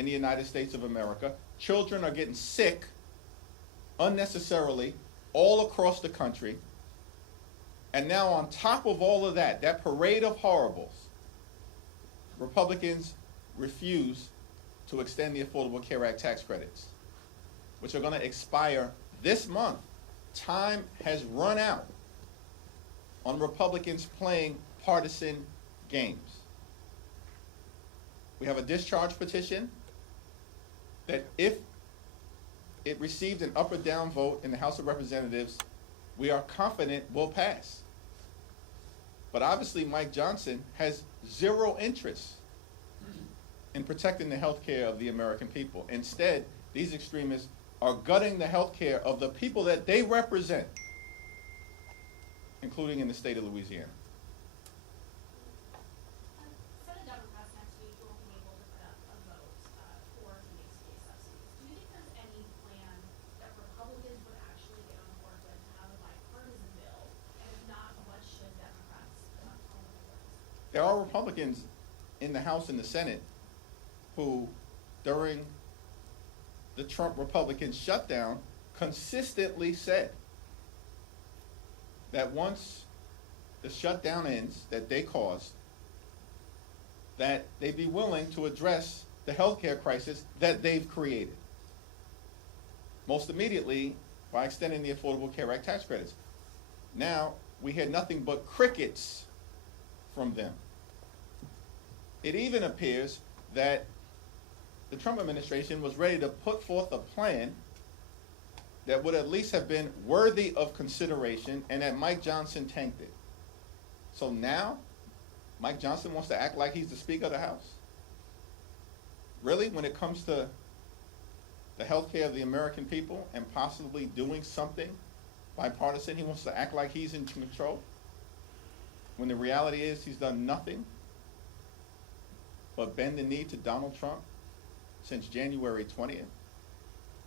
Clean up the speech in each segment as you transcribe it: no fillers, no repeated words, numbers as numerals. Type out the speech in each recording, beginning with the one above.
in the United States of America. Children are getting sick unnecessarily all across the country. And now on top of all of that, that parade of horribles, Republicans refuse to extend the Affordable Care Act tax credits, which are going to expire this month. Time has run out on Republicans playing partisan games. We have a discharge petition that if it received an up or down vote in the House of Representatives, we are confident will pass. But obviously Mike Johnson has zero interest in protecting the health care of the American people. Instead, these extremists are gutting the health care of the people that they represent, including in the state of Louisiana. Senate Democrats next week will be able to put up a vote for WDCA subsidies. Do you think there's any plan that Republicans would actually get on board with to have a bipartisan bill? And if not, what should Democrats put on the board? There are Republicans in the House and the Senate who, during the Trump Republican shutdown, consistently said that once the shutdown ends that they caused, that they'd be willing to address the healthcare crisis that they've created. Most immediately by extending the Affordable Care Act tax credits. Now, we had nothing but crickets from them. It even appears that the Trump administration was ready to put forth a plan that would at least have been worthy of consideration, and that Mike Johnson tanked it. So now, Mike Johnson wants to act like he's the Speaker of the House? Really, when it comes to the health care of the American people and possibly doing something bipartisan, he wants to act like he's in control? When the reality is he's done nothing but bend the knee to Donald Trump since January 20th.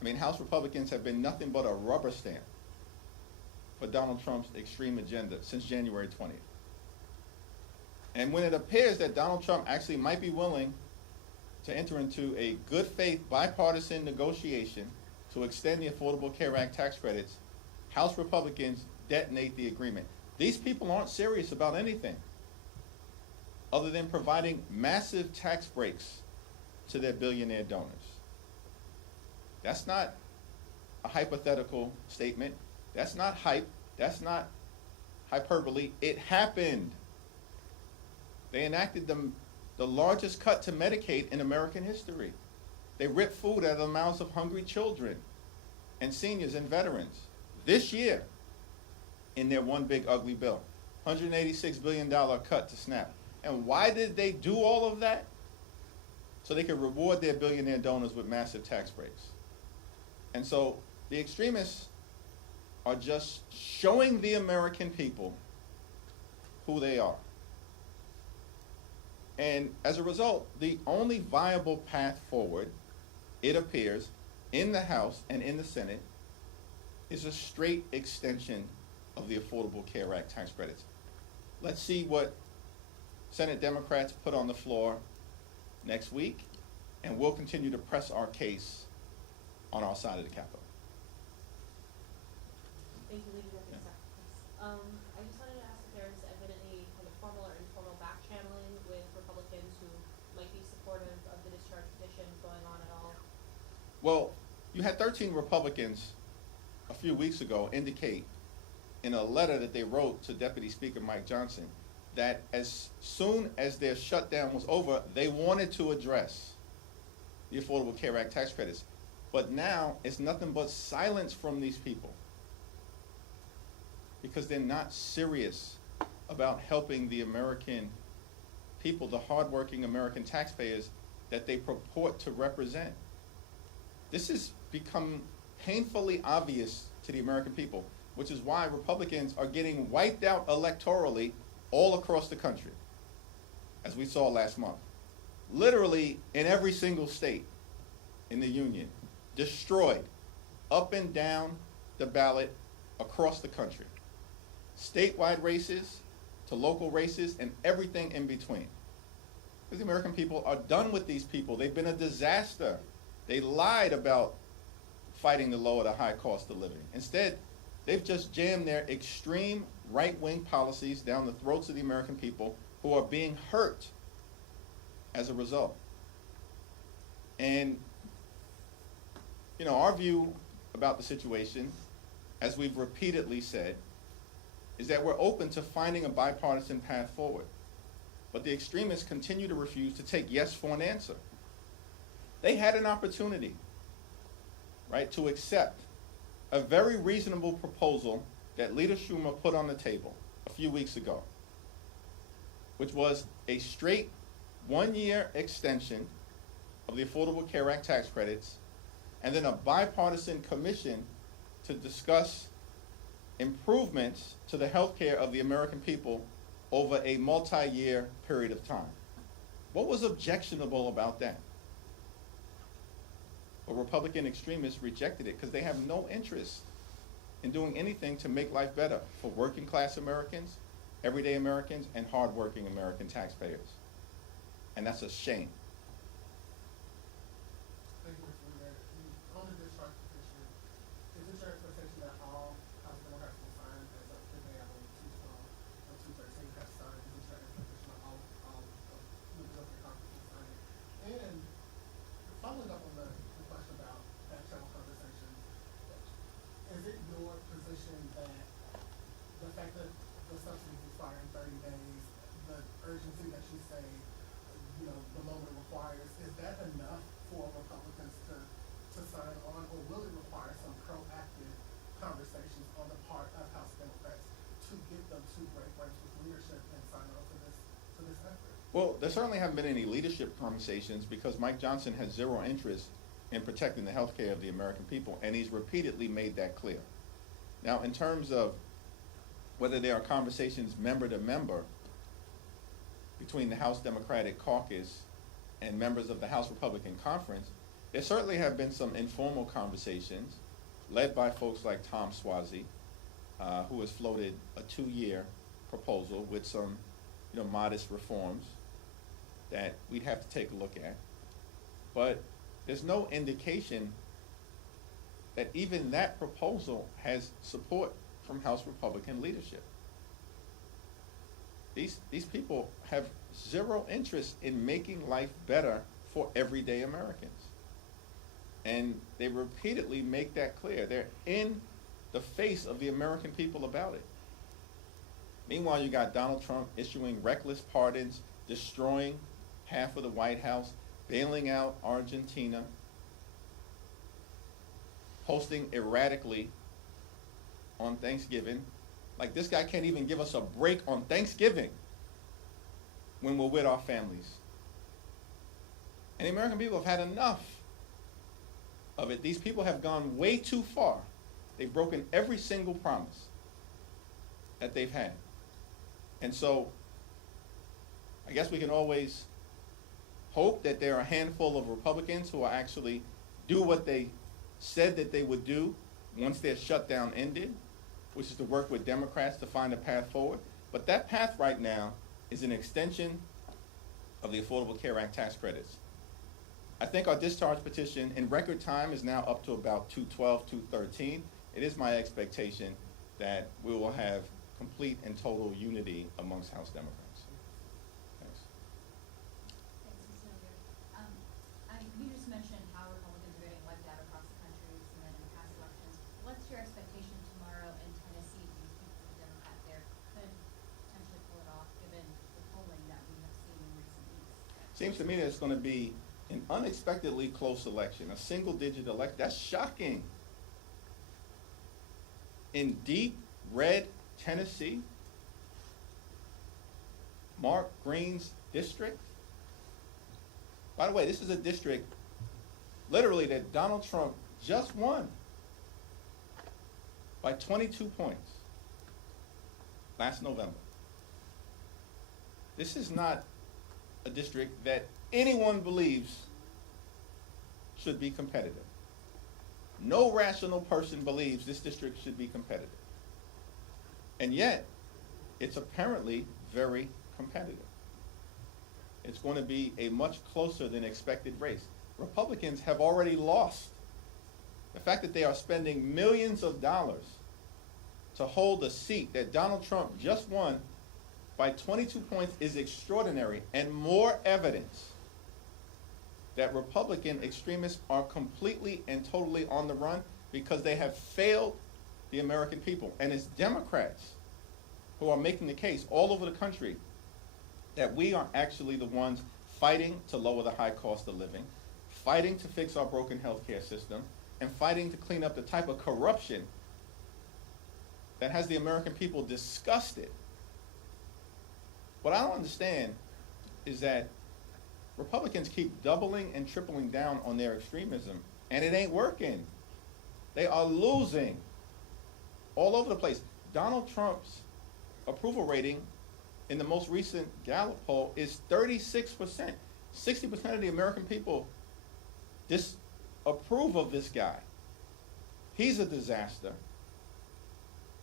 I mean, House Republicans have been nothing but a rubber stamp for Donald Trump's extreme agenda since January 20th. And when it appears that Donald Trump actually might be willing to enter into a good faith bipartisan negotiation to extend the Affordable Care Act tax credits, House Republicans detonate the agreement. These people aren't serious about anything other than providing massive tax breaks to their billionaire donors. That's not a hypothetical statement. That's not hype. That's not hyperbole. It happened. They enacted the largest cut to Medicaid in American history. They ripped food out of the mouths of hungry children and seniors and veterans this year in their one big ugly bill. $186 billion cut to SNAP. And why did they do all of that? So they could reward their billionaire donors with massive tax breaks. And so the extremists are just showing the American people who they are. And as a result, the only viable path forward, it appears, in the House and in the Senate, is a straight extension of the Affordable Care Act tax credits. Let's see what Senate Democrats put on the floor next week, and we'll continue to press our case on our side of the Capitol. Thank you, Leader Hakeem Jeffries. I just wanted to ask if there's been any kind of formal or informal back channeling with Republicans who might be supportive of the discharge petition going on at all? Well, you had 13 Republicans a few weeks ago indicate in a letter that they wrote to Deputy Speaker Mike Johnson that as soon as their shutdown was over, they wanted to address the Affordable Care Act tax credits. But now it's nothing but silence from these people because they're not serious about helping the American people, the hardworking American taxpayers that they purport to represent. This has become painfully obvious to the American people, which is why Republicans are getting wiped out electorally all across the country, as we saw last month. Literally in every single state in the union, destroyed up and down the ballot across the country. Statewide races to local races and everything in between. Because the American people are done with these people. They've been a disaster. They lied about fighting to lower the high cost of living. Instead, they've just jammed their extreme right-wing policies down the throats of the American people who are being hurt as a result. And, you know, our view about the situation, as we've repeatedly said, is that we're open to finding a bipartisan path forward. But the extremists continue to refuse to take yes for an answer. They had an opportunity, right, to accept a very reasonable proposal that Leader Schumer put on the table a few weeks ago, which was a straight one-year extension of the Affordable Care Act tax credits, and then a bipartisan commission to discuss improvements to the health care of the American people over a multi-year period of time. What was objectionable about that? Well, Republican extremists rejected it because they have no interest in doing anything to make life better for working class Americans, everyday Americans, and hardworking American taxpayers. And that's a shame. Thank you, Mr. Leader. On the discharge petition, is it your expectation that all House Democrats will sign as of today, I believe 212 or 213 have signed? Is it your expectation that all Republican Congress will sign it? And following up on the question about back channel conversations, is it your position that the fact that the subsidies expire in 30 days, the urgency that you say, you know, the moment requires, is that enough for Republicans to sign on, or will it require some proactive conversations on the part of House Democrats to get them to break ranks with leadership and sign on to this effort? Well, there certainly haven't been any leadership conversations because Mike Johnson has zero interest in protecting the health care of the American people, and he's repeatedly made that clear. Now, in terms of whether there are conversations member to member between the House Democratic Caucus and members of the House Republican Conference, there certainly have been some informal conversations led by folks like Tom Suozzi, who has floated a 2-year proposal with some, you know, modest reforms that we'd have to take a look at. But there's no indication that even that proposal has support from House Republican leadership. These people have zero interest in making life better for everyday Americans. And they repeatedly make that clear. They're in the face of the American people about it. Meanwhile, you got Donald Trump issuing reckless pardons, destroying half of the White House, bailing out Argentina, posting erratically on Thanksgiving. Like, this guy can't even give us a break on Thanksgiving when we're with our families. And the American people have had enough of it. These people have gone way too far. They've broken every single promise that they've had. And so I guess we can always hope that there are a handful of Republicans who will actually do what they said that they would do once their shutdown ended, which is to work with Democrats to find a path forward. But that path right now is an extension of the Affordable Care Act tax credits. I think our discharge petition in record time is now up to about 212, 213. It is my expectation that we will have complete and total unity amongst House Democrats. Thanks. Thanks, Mr. Leader. You just mentioned how Republicans are getting wiped out across the country. We've seen that in past elections. What's your expectation tomorrow in Tennessee? Do you think the Democrat there could potentially pull it off, given the polling that we have seen in recent weeks? Seems to me that it's going to be an unexpectedly close election, a single-digit election. That's shocking. In deep red Tennessee, Mark Green's district. By the way, this is a district literally that Donald Trump just won by 22 points last November. This is not a district that anyone believes should be competitive. No rational person believes this district should be competitive. And yet, it's apparently very competitive. it's going to be a much closer than expected race. Republicans have already lost. The fact that they are spending millions of dollars to hold a seat that Donald Trump just won by 22 points is extraordinary, and more evidence that Republican extremists are completely and totally on the run because they have failed the American people. And it's Democrats who are making the case all over the country that we are actually the ones fighting to lower the high cost of living, fighting to fix our broken healthcare system, and fighting to clean up the type of corruption that has the American people disgusted. What I don't understand is that Republicans keep doubling and tripling down on their extremism, and it ain't working. They are losing all over the place. Donald Trump's approval rating in the most recent Gallup poll is 36%. 60% of the American people disapprove of this guy. He's a disaster.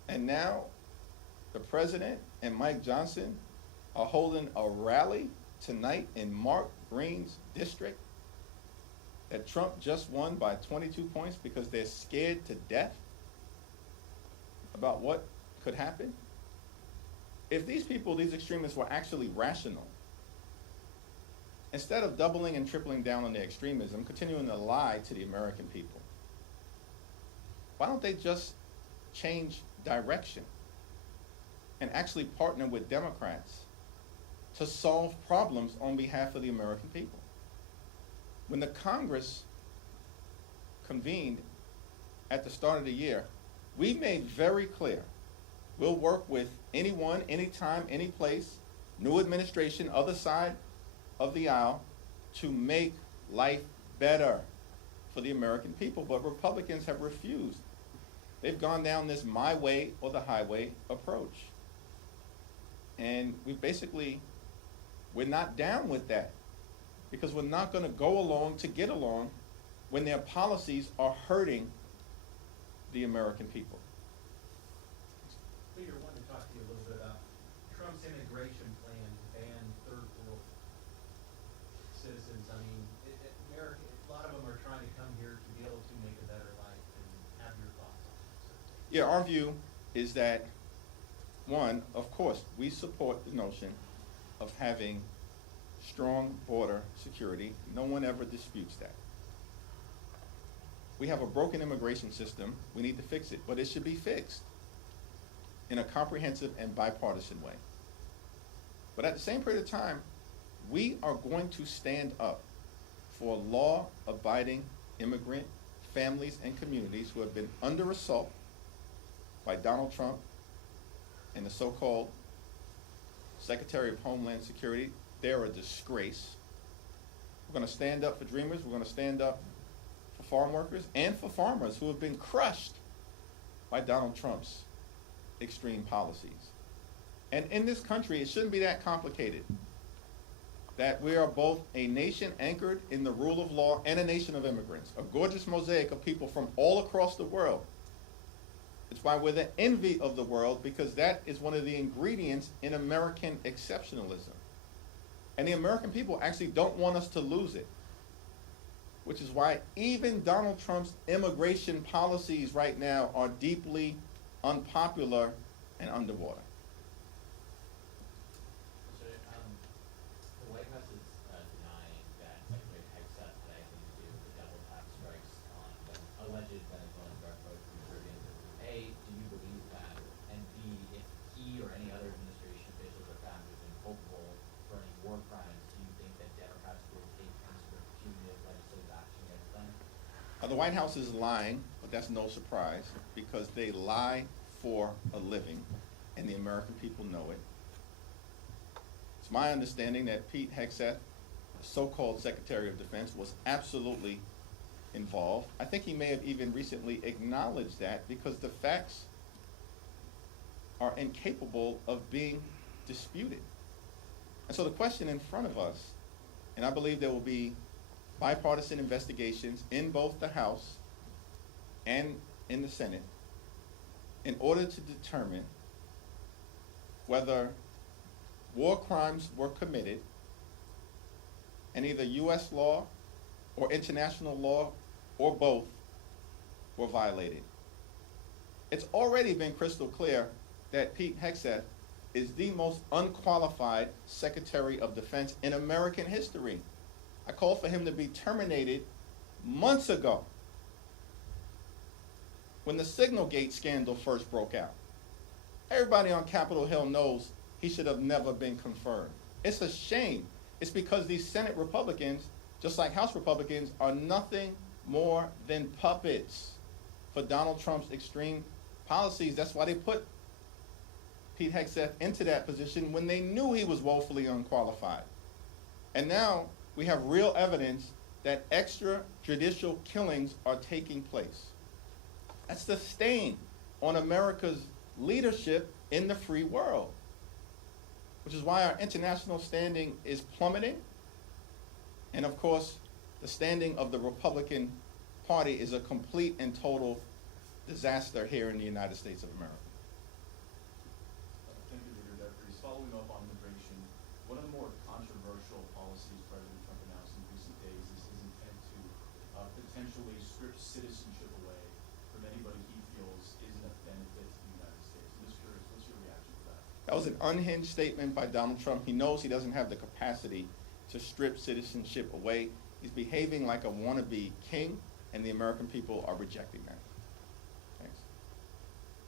And now the president and Mike Johnson are holding a rally tonight in Mark Green's district that Trump just won by 22 points because they're scared to death about what could happen. If these people, these extremists, were actually rational, instead of doubling and tripling down on their extremism, continuing to lie to the American people, why don't they just change direction and actually partner with Democrats to solve problems on behalf of the American people? When the Congress convened at the start of the year, we made very clear we'll work with anyone, anytime, any place, new administration, other side of the aisle, to make life better for the American people. But Republicans have refused. They've gone down this my way or the highway approach. And we're not down with that, because we're not going to go along to get along when their policies are hurting the American people. Leader, I wanted to talk to you a little bit about Trump's immigration plan to ban third world citizens. I mean, America, a lot of them are trying to come here to be able to make a better life, and have your thoughts on that. Yeah, our view is that, one, of course, we support the notion of having strong border security. No one ever disputes that. We have a broken immigration system. We need to fix it, but it should be fixed in a comprehensive and bipartisan way. But at the same period of time, we are going to stand up for law-abiding immigrant families and communities who have been under assault by Donald Trump and the so-called Secretary of Homeland Security. They're a disgrace. We're going to stand up for dreamers. We're going to stand up for farm workers and for farmers who have been crushed by Donald Trump's extreme policies. And in this country, it shouldn't be that complicated, that we are both a nation anchored in the rule of law and a nation of immigrants, a gorgeous mosaic of people from all across the world. It's why we're the envy of the world, because that is one of the ingredients in American exceptionalism. And the American people actually don't want us to lose it, which is why even Donald Trump's immigration policies right now are deeply unpopular and underwater. So, the White House is denying that Secretary Hegseth had anything to do with the double tap strikes on the alleged Venezuelan drug boats from the Caribbean. A, do you believe that? And B, if he or any other administration officials are found to have been culpable for any war crimes, do you think that Democrats will take any sort of punitive legislative action against them? The White House is lying, but that's no surprise, because they lie for a living, and the American people know it. It's my understanding that Pete Hegseth, the so-called Secretary of Defense, was absolutely involved. I think he may have even recently acknowledged that, because the facts are incapable of being disputed. And so the question in front of us, and I believe there will be bipartisan investigations in both the House and in the Senate, in order to determine whether war crimes were committed and either U.S. law or international law or both were violated. It's already been crystal clear that Pete Hegseth is the most unqualified Secretary of Defense in American history. I called for him to be terminated months ago when the Signalgate scandal first broke out. Everybody on Capitol Hill knows he should have never been confirmed. It's a shame. It's because these Senate Republicans, just like House Republicans, are nothing more than puppets for Donald Trump's extreme policies. That's why they put Pete Hegseth into that position when they knew he was woefully unqualified. And now we have real evidence that extrajudicial killings are taking place. That's the stain on America's leadership in the free world, which is why our international standing is plummeting. And of course, the standing of the Republican Party is a complete and total disaster here in the United States of America. Thank you, Leader Jeffries. Following up on immigration, one of the more controversial policies President Trump announced in recent days is his intent to potentially strip citizenship away from anybody he feels isn't a benefit to the United States. I'm just curious, what's your reaction to that? That was an unhinged statement by Donald Trump. He knows he doesn't have the capacity to strip citizenship away. He's behaving like a wannabe king, and the American people are rejecting that. Thanks.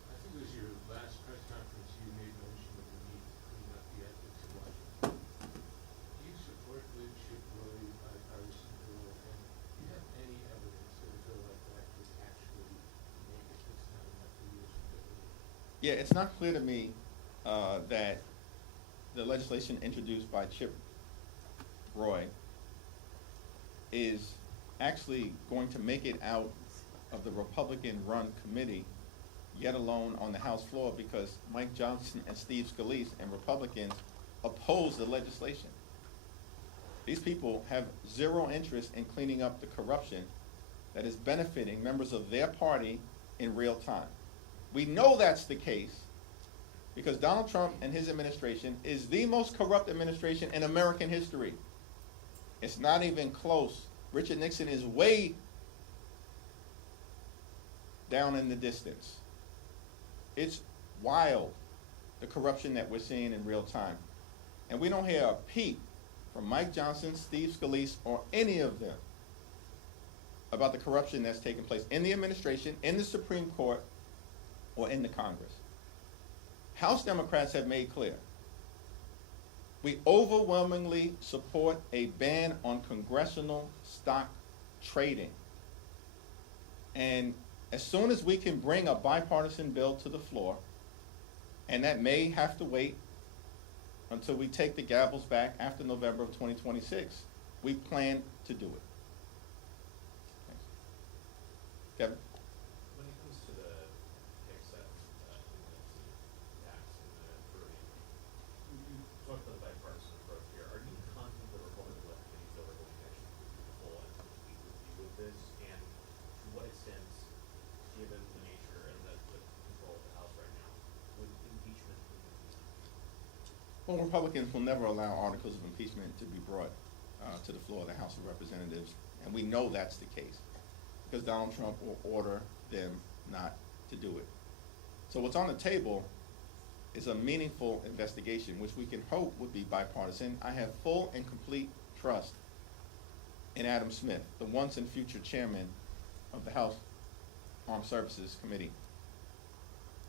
I think it was your last press conference, you made mention of the need to clean up the ethics in Washington. Do you support leadership really bipartisan bill, and do you have any evidence that a bill like that could actually make it just not enough for years to go? Yeah, it's not clear to me that the legislation introduced by Chip Roy is actually going to make it out of the Republican-run committee, yet alone on the House floor, because Mike Johnson and Steve Scalise and Republicans oppose the legislation. These people have zero interest in cleaning up the corruption that is benefiting members of their party in real time. We know that's the case because Donald Trump and his administration is the most corrupt administration in American history. It's not even close. Richard Nixon is way down in the distance. It's wild, the corruption that we're seeing in real time. And we don't hear a peep from Mike Johnson, Steve Scalise, or any of them about the corruption that's taking place in the administration, in the Supreme Court, or in the Congress. House Democrats have made clear we overwhelmingly support a ban on congressional stock trading. And as soon as we can bring a bipartisan bill to the floor, and that may have to wait until we take the gavels back after November of 2026, we plan to do it. Thanks. Kevin? When it comes to the excess tax and the burden, you talked about the bipartisan approach here. Are you confident the Republican committees that are going to actually do the full and complete review of this? And to what extent, given the nature and the control of the House right now, would impeachment be? Well, Republicans will never allow articles of impeachment to be brought to the floor of the House of Representatives, and we know that's the case because Donald Trump will order them not to do it. So what's on the table is a meaningful investigation, which we can hope would be bipartisan. I have full and complete trust in Adam Smith, the once and future chairman of the House Armed Services Committee.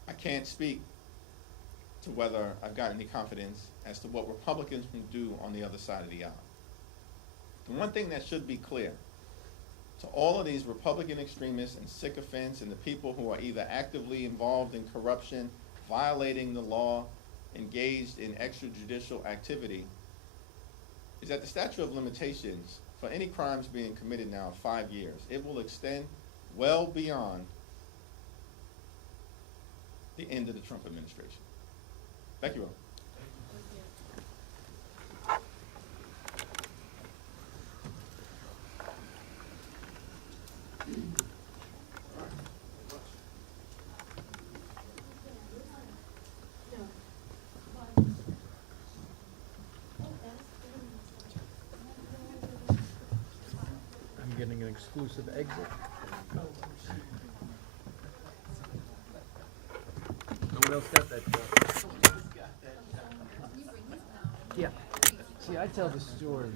I can't speak to whether I've got any confidence as to what Republicans will do on the other side of the aisle. The one thing that should be clear to all of these Republican extremists and sycophants and the people who are either actively involved in corruption, violating the law, engaged in extrajudicial activity, is that the statute of limitations for any crimes being committed now 5 years. It will extend well beyond the end of the Trump administration. Thank you all. exclusive exit. No one else got that shot. Yeah. See, I tell the story.